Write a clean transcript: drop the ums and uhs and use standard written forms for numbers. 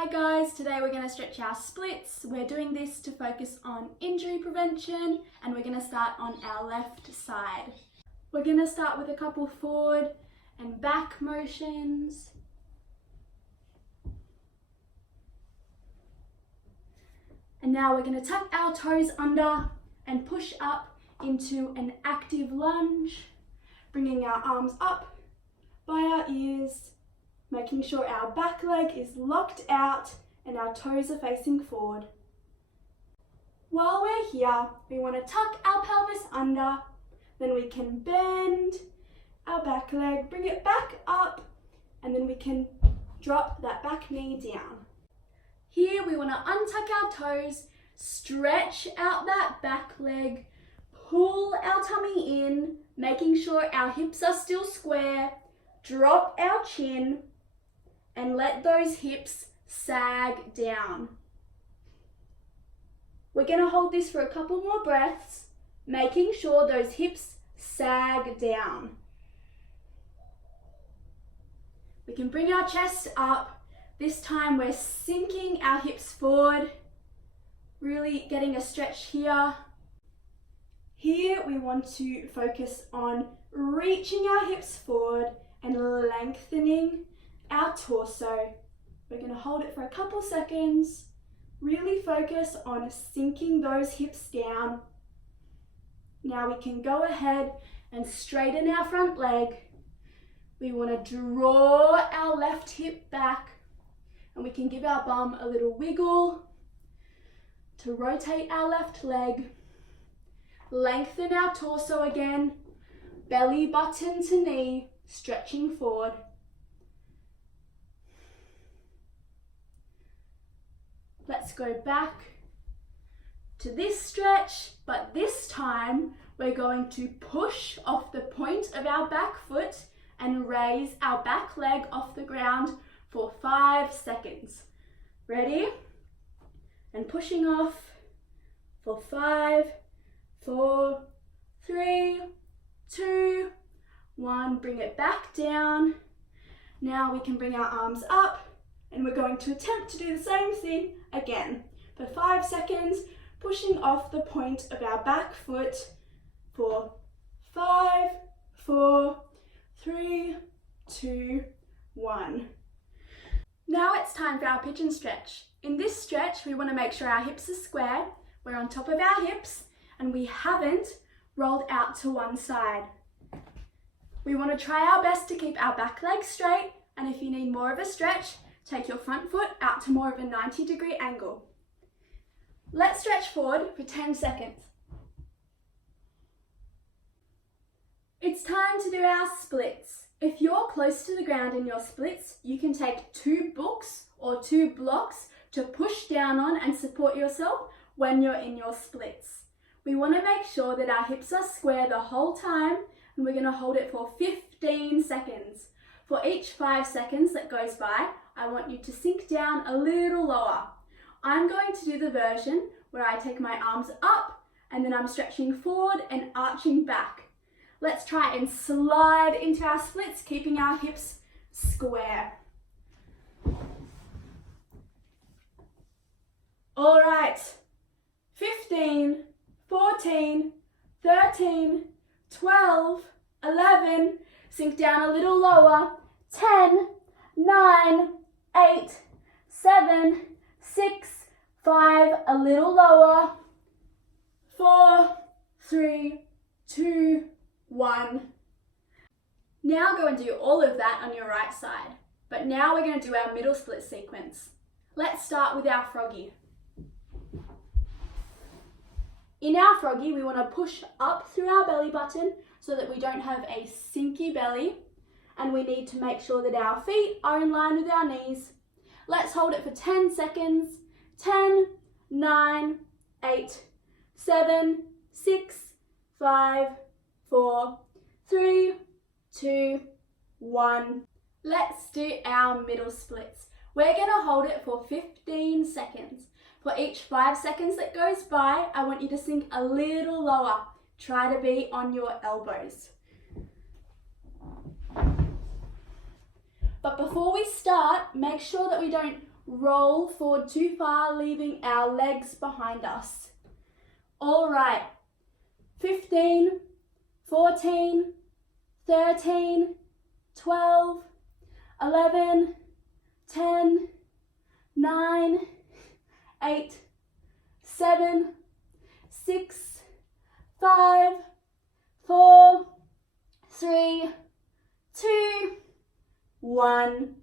Hi guys, today we're going to stretch our splits. We're doing this to focus on injury prevention and we're going to start on our left side. We're going to start with a couple forward and back motions. And now we're going to tuck our toes under and push up into an active lunge, bringing our arms up by our ears, making sure our back leg is locked out and our toes are facing forward. While we're here, we want to tuck our pelvis under, then we can bend our back leg, bring it back up, and then we can drop that back knee down. Here we want to untuck our toes, stretch out that back leg, pull our tummy in, making sure our hips are still square, drop our chin, and let those hips sag down. We're going to hold this for a couple more breaths, making sure those hips sag down. We can bring our chest up. This time we're sinking our hips forward, really getting a stretch here. Here we want to focus on reaching our hips forward and lengthening our torso. We're going to hold it for a couple seconds, really focus on sinking those hips down. Now we can go ahead and straighten our front leg. We want to draw our left hip back and we can give our bum a little wiggle to rotate our left leg. Lengthen our torso again, belly button to knee, stretching forward. Let's go back to this stretch, but this time we're going to push off the point of our back foot and raise our back leg off the ground for 5 seconds. Ready? And pushing off for 5, 4, 3, 2, 1. Bring it back down. Now we can bring our arms up and we're going to attempt to do the same thing again for 5 seconds, pushing off the point of our back foot for 5, 4, 3, 2, 1. Now it's time for our pigeon stretch. In this stretch, we want to make sure our hips are square, we're on top of our hips, and we haven't rolled out to one side. We want to try our best to keep our back leg straight, and if you need more of a stretch, take your front foot out to more of a 90-degree angle. Let's stretch forward for 10 seconds. It's time to do our splits. If you're close to the ground in your splits, you can take 2 books or 2 blocks to push down on and support yourself when you're in your splits. We want to make sure that our hips are square the whole time, and we're going to hold it for 15 seconds. For each 5 seconds that goes by, I want you to sink down a little lower. I'm going to do the version where I take my arms up and then I'm stretching forward and arching back. Let's try and slide into our splits, keeping our hips square. All right, 15, 14, 13, 12, 11, sink down a little lower, 10, 9, 8, 7, 6, 5, a little lower, 4, 3, 2, 1. Now go and do all of that on your right side. But now we're going to do our middle split sequence. Let's start with our froggy. In our froggy, we want to push up through our belly button so that we don't have a sinky belly. And we need to make sure that our feet are in line with our knees. Let's hold it for 10 seconds. 10, 9, 8, 7, 6, 5, 4, 3, 2, 1. Let's do our middle splits. We're going to hold it for 15 seconds. For each 5 seconds that goes by, I want you to sink a little lower. Try to be on your elbows. But before we start, make sure that we don't roll forward too far, leaving our legs behind us. All right, 15, 14, 13, 12, 11, 10, 9, 8, 7, 6, 5, 4, 3, 2, 1.